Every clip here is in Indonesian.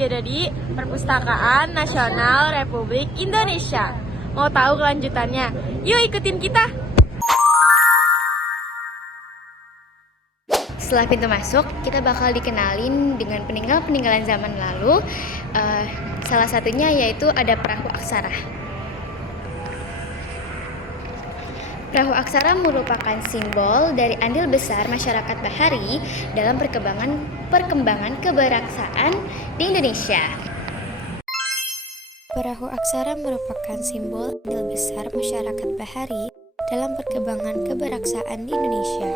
lagi ada di Perpustakaan Nasional Republik Indonesia. Mau tahu kelanjutannya? Yuk ikutin kita! Setelah pintu masuk, kita bakal dikenalin dengan peninggalan zaman lalu. Salah satunya yaitu ada perahu aksara. Perahu aksara merupakan simbol dari andil besar masyarakat bahari dalam perkembangan keberaksaan di Indonesia. Perahu aksara merupakan simbol andil besar masyarakat bahari dalam perkembangan keberaksaan di Indonesia.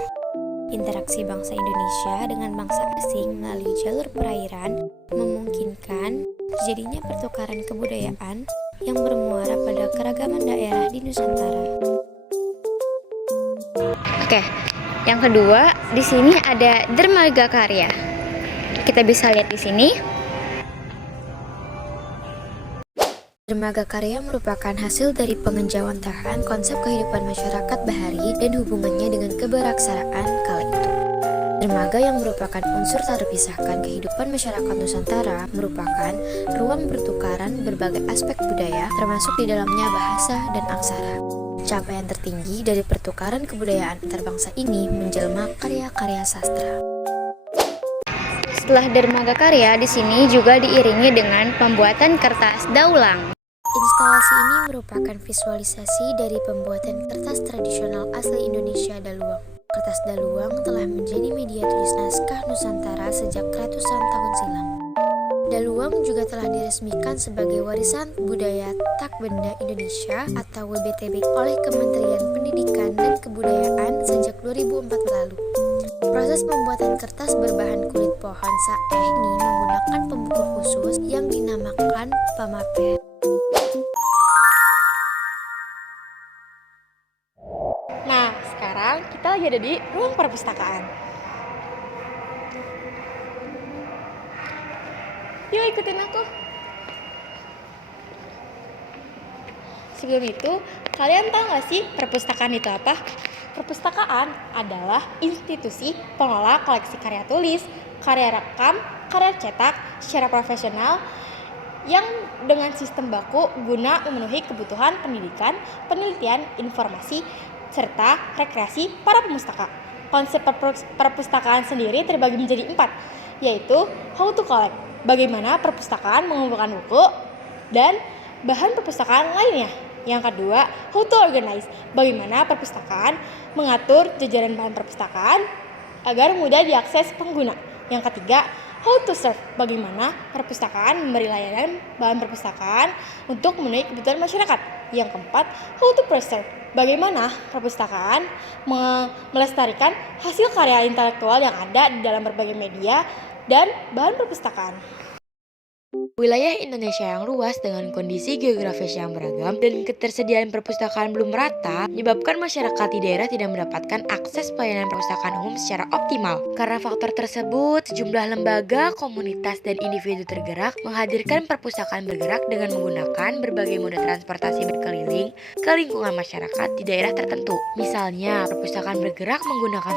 Interaksi bangsa Indonesia dengan bangsa asing melalui jalur perairan memungkinkan terjadinya pertukaran kebudayaan yang bermuara pada keragaman daerah di Nusantara. Oke, yang kedua di sini ada Dermaga Karya. Kita bisa lihat di sini. Dermaga Karya merupakan hasil dari pengenjauhantahan konsep kehidupan masyarakat bahari dan hubungannya dengan keberaksaraan kala itu. Dermaga yang merupakan unsur tak terpisahkan kehidupan masyarakat Nusantara merupakan ruang pertukaran berbagai aspek budaya termasuk di dalamnya bahasa dan aksara. Capaian tertinggi dari pertukaran kebudayaan antar bangsa ini menjelma karya-karya sastra. Setelah Dermaga Karya, di sini juga diiringi dengan pembuatan kertas daulang. Instalasi ini merupakan visualisasi dari pembuatan kertas tradisional asli Indonesia daluang. Kertas daluang telah menjadi media tulis naskah Nusantara sejak ratusan tahun silam. Daluang juga telah diresmikan sebagai warisan budaya tak benda Indonesia atau WBTB oleh Kementerian Pendidikan dan Kebudayaan sejak 2004 lalu. Proses pembuatan kertas berbahan kulit pohon saeh ini menggunakan pembungkus khusus yang dinamakan pamapet. Nah, sekarang kita lagi ada di ruang perpustakaan. Yuk ikutin aku. Sebelum itu, kalian tahu gak sih perpustakaan itu apa? Perpustakaan adalah institusi pengelola koleksi karya tulis, karya rekam, karya cetak secara profesional yang dengan sistem baku guna memenuhi kebutuhan pendidikan, penelitian, informasi, serta rekreasi para pemustaka. Konsep perpustakaan sendiri terbagi menjadi 4, yaitu how to collect, bagaimana perpustakaan mengumpulkan buku, dan bahan perpustakaan lainnya. Yang kedua, how to organize, bagaimana perpustakaan mengatur jajaran bahan perpustakaan agar mudah diakses pengguna. Yang ketiga, how to serve, bagaimana perpustakaan memberi layanan bahan perpustakaan untuk memenuhi kebutuhan masyarakat. Yang keempat, how to preserve, bagaimana perpustakaan melestarikan hasil karya intelektual yang ada di dalam berbagai media dan bahan perpustakaan. Wilayah Indonesia yang luas dengan kondisi geografis yang beragam dan ketersediaan perpustakaan belum merata menyebabkan masyarakat di daerah tidak mendapatkan akses pelayanan perpustakaan umum secara optimal. Karena faktor tersebut, sejumlah lembaga, komunitas, dan individu tergerak menghadirkan perpustakaan bergerak dengan menggunakan berbagai moda transportasi berkeliling ke lingkungan masyarakat di daerah tertentu. Misalnya, perpustakaan bergerak menggunakan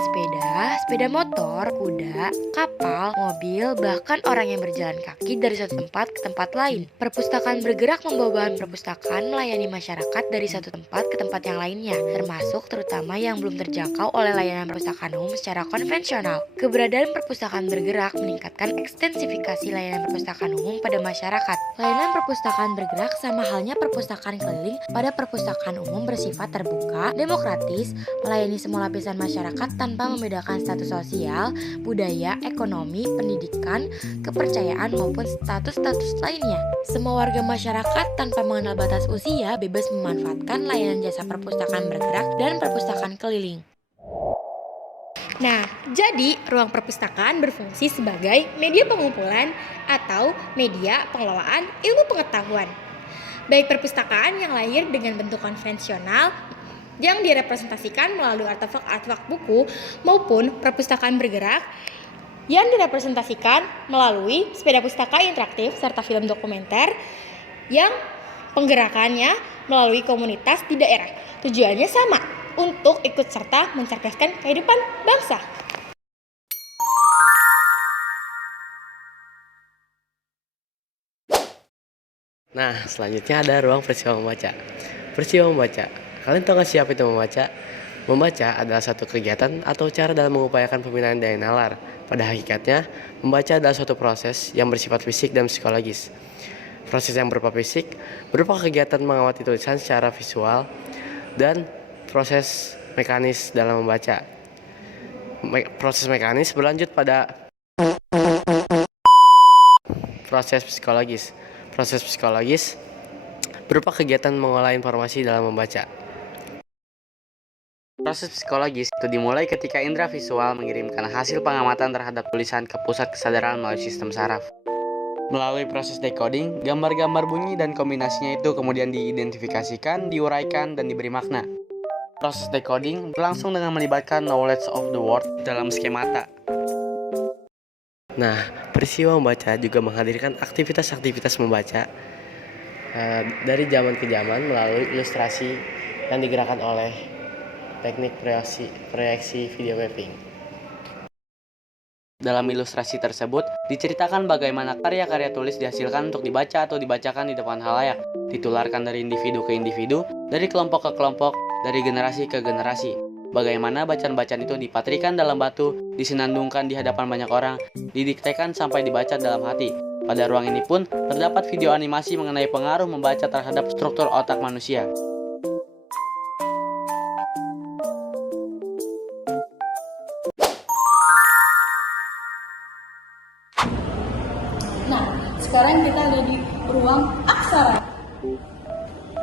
sepeda motor, kuda, kapal, mobil, bahkan orang yang berjalan kaki dari satu tempat ke tempat lain. Perpustakaan bergerak membawa bahan perpustakaan melayani masyarakat dari satu tempat ke tempat yang lainnya, termasuk terutama yang belum terjangkau oleh layanan perpustakaan umum secara konvensional. Keberadaan perpustakaan bergerak meningkatkan ekstensifikasi layanan perpustakaan umum pada masyarakat. Layanan perpustakaan bergerak sama halnya perpustakaan keliling pada perpustakaan umum bersifat terbuka, demokratis, melayani semua lapisan masyarakat tanpa membedakan status sosial, budaya, ekonomi, pendidikan, kepercayaan maupun status lainnya. Semua warga masyarakat tanpa mengenal batas usia bebas memanfaatkan layanan jasa perpustakaan bergerak dan perpustakaan keliling. Nah, jadi ruang perpustakaan berfungsi sebagai media pengumpulan atau media pengelolaan ilmu pengetahuan. Baik perpustakaan yang lahir dengan bentuk konvensional yang direpresentasikan melalui artefak buku maupun perpustakaan bergerak yang direpresentasikan melalui sepeda pustaka interaktif serta film dokumenter yang penggerakannya melalui komunitas di daerah. Tujuannya sama, untuk ikut serta mencerdaskan kehidupan bangsa. Nah, selanjutnya ada ruang peristiwa membaca. Peristiwa membaca. Kalian tahu nggak siapa itu membaca? Membaca adalah satu kegiatan atau cara dalam mengupayakan pembinaan daya nalar. Pada hakikatnya, membaca adalah suatu proses yang bersifat fisik dan psikologis. Proses yang berupa fisik berupa kegiatan mengamati tulisan secara visual dan proses mekanis dalam membaca. Proses mekanis berlanjut pada proses psikologis. Proses psikologis berupa kegiatan mengolah informasi dalam membaca. Proses psikologis itu dimulai ketika indera visual mengirimkan hasil pengamatan terhadap tulisan ke pusat kesadaran melalui sistem saraf. Melalui proses decoding, gambar-gambar bunyi dan kombinasinya itu kemudian diidentifikasikan, diuraikan, dan diberi makna. Proses decoding berlangsung dengan melibatkan knowledge of the word dalam skemata. Nah, peristiwa membaca juga menghadirkan aktivitas-aktivitas membaca dari zaman ke zaman melalui ilustrasi yang digerakkan oleh teknik proyeksi video mapping. Dalam ilustrasi tersebut, diceritakan bagaimana karya-karya tulis dihasilkan untuk dibaca atau dibacakan di depan halayak, ditularkan dari individu ke individu, dari kelompok ke kelompok, dari generasi ke generasi. Bagaimana bacaan-bacaan itu dipatrikan dalam batu, disenandungkan di hadapan banyak orang, didiktekan sampai dibaca dalam hati. Pada ruang ini pun terdapat video animasi mengenai pengaruh membaca terhadap struktur otak manusia. Nah, sekarang kita ada di ruang aksara.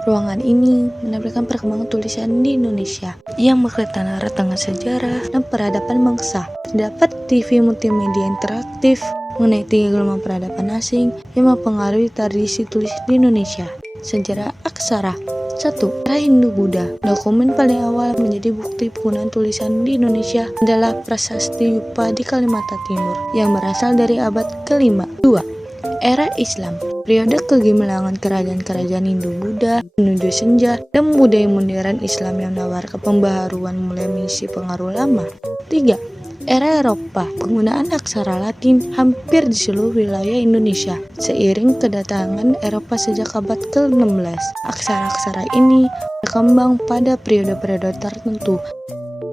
Ruangan ini menampilkan perkembangan tulisan di Indonesia yang berkaitan erat dengan sejarah dan peradaban bangsa. Terdapat TV multimedia interaktif mengenai 3 gelombang peradaban asing yang mempengaruhi tradisi tulis di Indonesia. Sejarah aksara. 1. Era Hindu-Buddha. Dokumen paling awal menjadi bukti penggunaan tulisan di Indonesia adalah Prasasti Yupa di Kalimantan Timur yang berasal dari abad ke-5. 2. Era Islam. Periode kegemilangan kerajaan-kerajaan Hindu-Buddha menuju senja dan budaya modern Islam yang menawarkan pembaharuan mulai mengisi pengaruh lama. 3. Era Eropa. Penggunaan aksara Latin hampir di seluruh wilayah Indonesia seiring kedatangan Eropa sejak abad ke-16. Aksara-aksara ini berkembang pada periode-periode tertentu.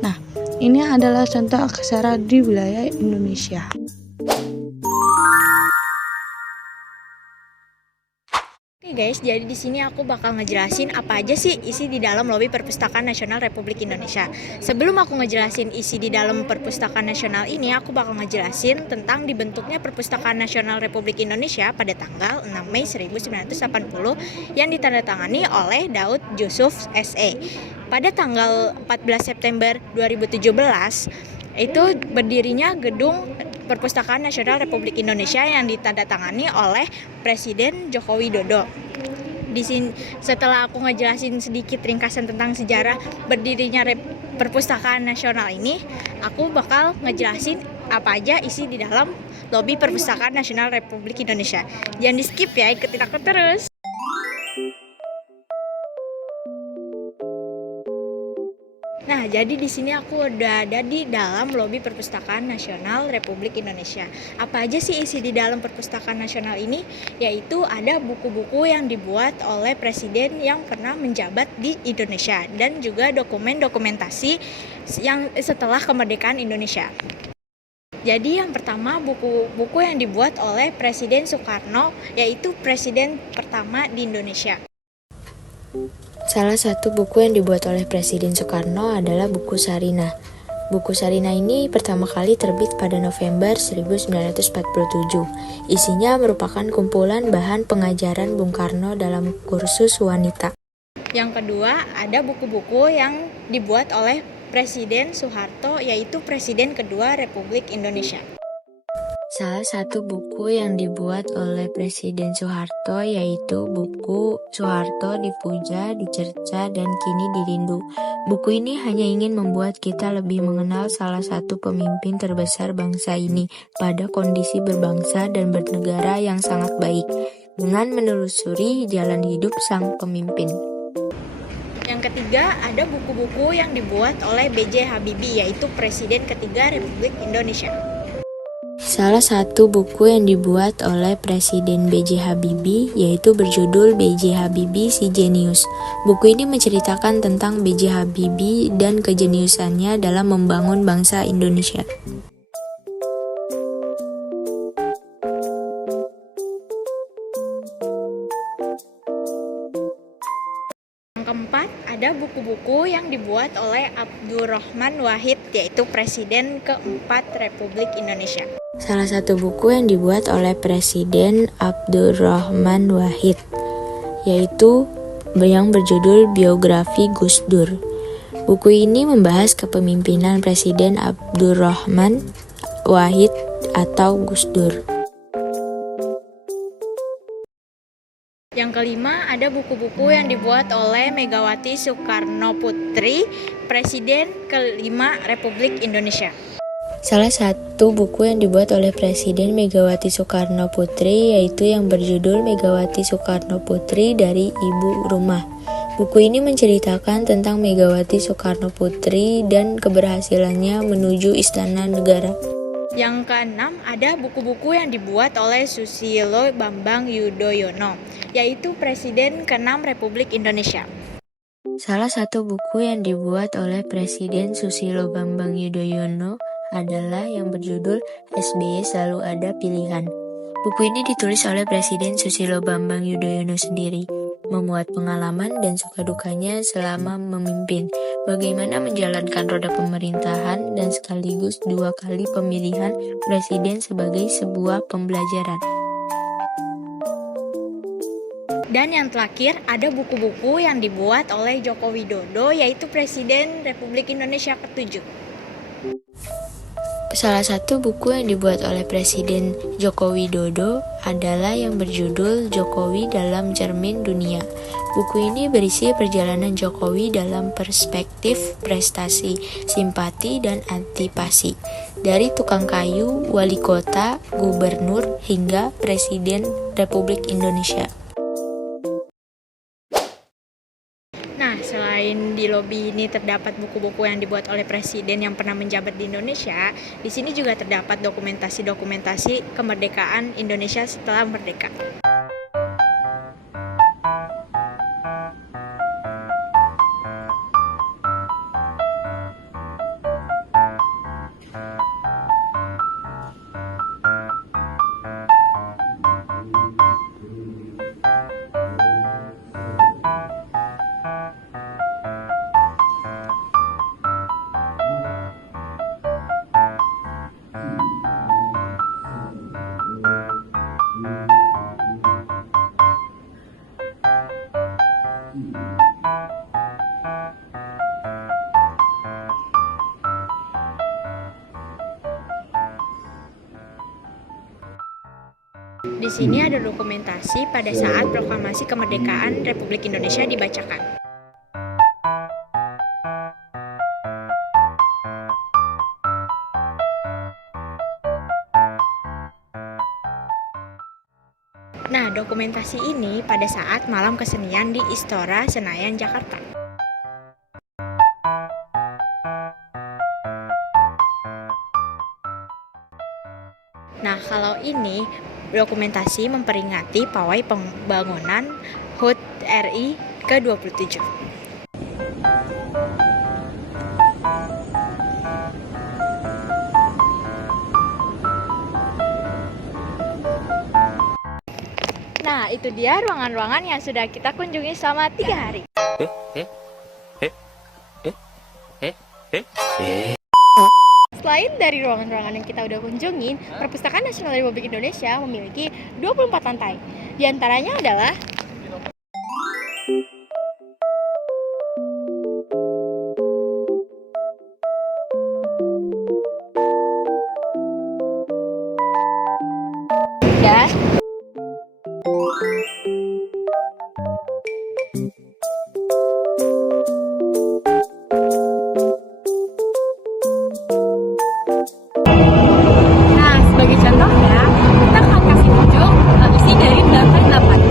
Nah, ini adalah contoh aksara di wilayah Indonesia. Oke guys, jadi di sini aku bakal ngejelasin apa aja sih isi di dalam Lobi Perpustakaan Nasional Republik Indonesia. Sebelum aku ngejelasin isi di dalam Perpustakaan Nasional ini, aku bakal ngejelasin tentang dibentuknya Perpustakaan Nasional Republik Indonesia pada tanggal 6 Mei 1980 yang ditandatangani oleh Daud Yusuf SE. Pada tanggal 14 September 2017, itu berdirinya gedung Perpustakaan Nasional Republik Indonesia yang ditandatangani oleh Presiden Joko Widodo. Di sini setelah aku ngejelasin sedikit ringkasan tentang sejarah berdirinya Perpustakaan Nasional ini, aku bakal ngejelasin apa aja isi di dalam Lobi Perpustakaan Nasional Republik Indonesia. Jangan di skip ya, ikutin aku terus. Nah, jadi di sini aku udah ada di dalam Lobi Perpustakaan Nasional Republik Indonesia. Apa aja sih isi di dalam Perpustakaan Nasional ini? Yaitu ada buku-buku yang dibuat oleh presiden yang pernah menjabat di Indonesia dan juga dokumen-dokumentasi yang setelah kemerdekaan Indonesia. Jadi yang pertama buku-buku yang dibuat oleh Presiden Soekarno, yaitu presiden pertama di Indonesia. Salah satu buku yang dibuat oleh Presiden Soekarno adalah buku Sarinah. Buku Sarinah ini pertama kali terbit pada November 1947. Isinya merupakan kumpulan bahan pengajaran Bung Karno dalam kursus wanita. Yang kedua, ada buku-buku yang dibuat oleh Presiden Soeharto, yaitu Presiden kedua Republik Indonesia. Salah satu buku yang dibuat oleh Presiden Soeharto yaitu buku Soeharto Dipuja, Dicerca, dan Kini Dirindu. Buku ini hanya ingin membuat kita lebih mengenal salah satu pemimpin terbesar bangsa ini pada kondisi berbangsa dan bernegara yang sangat baik, dengan menelusuri jalan hidup sang pemimpin. Yang ketiga, ada buku-buku yang dibuat oleh B.J. Habibie, yaitu Presiden ketiga Republik Indonesia. Salah satu buku yang dibuat oleh Presiden B.J. Habibie yaitu berjudul B.J. Habibie Si Jenius. Buku ini menceritakan tentang B.J. Habibie dan kejeniusannya dalam membangun bangsa Indonesia. Yang keempat, ada buku-buku yang dibuat oleh Abdurrahman Wahid, yaitu Presiden keempat Republik Indonesia. Salah satu buku yang dibuat oleh Presiden Abdurrahman Wahid yaitu yang berjudul Biografi Gus Dur. Buku ini membahas kepemimpinan Presiden Abdurrahman Wahid atau Gus Dur. Yang kelima, ada buku-buku yang dibuat oleh Megawati Soekarno Putri, Presiden kelima Republik Indonesia. Salah satu buku yang dibuat oleh Presiden Megawati Soekarno Putri yaitu yang berjudul Megawati Soekarno Putri dari Ibu Rumah. Buku ini menceritakan tentang Megawati Soekarno Putri dan keberhasilannya menuju Istana Negara. Yang keenam, ada buku-buku yang dibuat oleh Susilo Bambang Yudhoyono, yaitu Presiden ke-6 Republik Indonesia. Salah satu buku yang dibuat oleh Presiden Susilo Bambang Yudhoyono adalah yang berjudul SBY Selalu Ada Pilihan. Buku ini ditulis oleh Presiden Susilo Bambang Yudhoyono sendiri, memuat pengalaman dan suka dukanya selama memimpin, bagaimana menjalankan roda pemerintahan dan sekaligus 2 kali pemilihan presiden sebagai sebuah pembelajaran. Dan yang terakhir, ada buku-buku yang dibuat oleh Joko Widodo, yaitu Presiden Republik Indonesia ke-7. Salah satu buku yang dibuat oleh Presiden Joko Widodo adalah yang berjudul Jokowi dalam Cermin Dunia. Buku ini berisi perjalanan Jokowi dalam perspektif prestasi, simpati, dan antipati. Dari tukang kayu, wali kota, gubernur, hingga Presiden Republik Indonesia. Nah, selain di lobi ini terdapat buku-buku yang dibuat oleh presiden yang pernah menjabat di Indonesia, di sini juga terdapat dokumentasi-dokumentasi kemerdekaan Indonesia setelah merdeka. Di sini ada dokumentasi pada saat proklamasi kemerdekaan Republik Indonesia dibacakan. Nah, dokumentasi ini pada saat malam kesenian di Istora Senayan, Jakarta. Nah, kalau ini dokumentasi memperingati pawai pembangunan HUT RI ke-27. Nah, itu dia ruangan-ruangan yang sudah kita kunjungi selama 3 hari. Selain dari ruangan-ruangan yang kita udah kunjungin, Perpustakaan Nasional Republik Indonesia memiliki 24 lantai. Di antaranya adalah dan sebagai contohnya, kita akan kasih tunjuk isi dari belakang 8.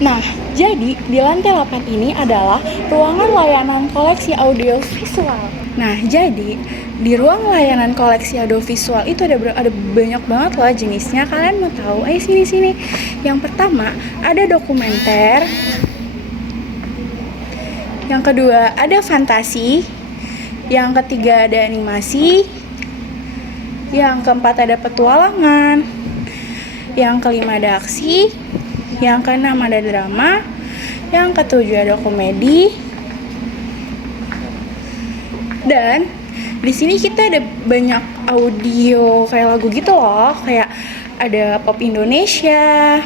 Nah, jadi di lantai 8 ini adalah ruangan layanan koleksi audio visual. Nah, jadi di ruang layanan koleksi audiovisual itu ada banyak banget loh jenisnya. Kalian mau tahu? Ayo sini. Yang pertama ada dokumenter. Yang kedua ada fantasi. Yang ketiga ada animasi. Yang keempat ada petualangan. Yang kelima ada aksi. Yang keenam ada drama. Yang ketujuh ada komedi. Dan di sini kita ada banyak audio kayak lagu gitu loh, kayak ada pop Indonesia,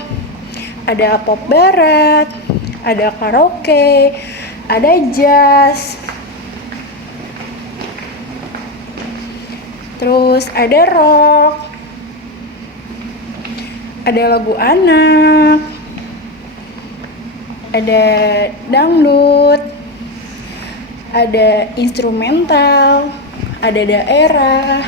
ada pop barat, ada karaoke, ada jazz, terus ada rock, ada lagu anak, ada dangdut, ada instrumental, ada daerah.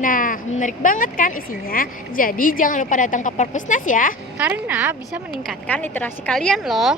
Nah, menarik banget kan isinya? Jadi jangan lupa datang ke Perpusnas ya, karena bisa meningkatkan literasi kalian loh.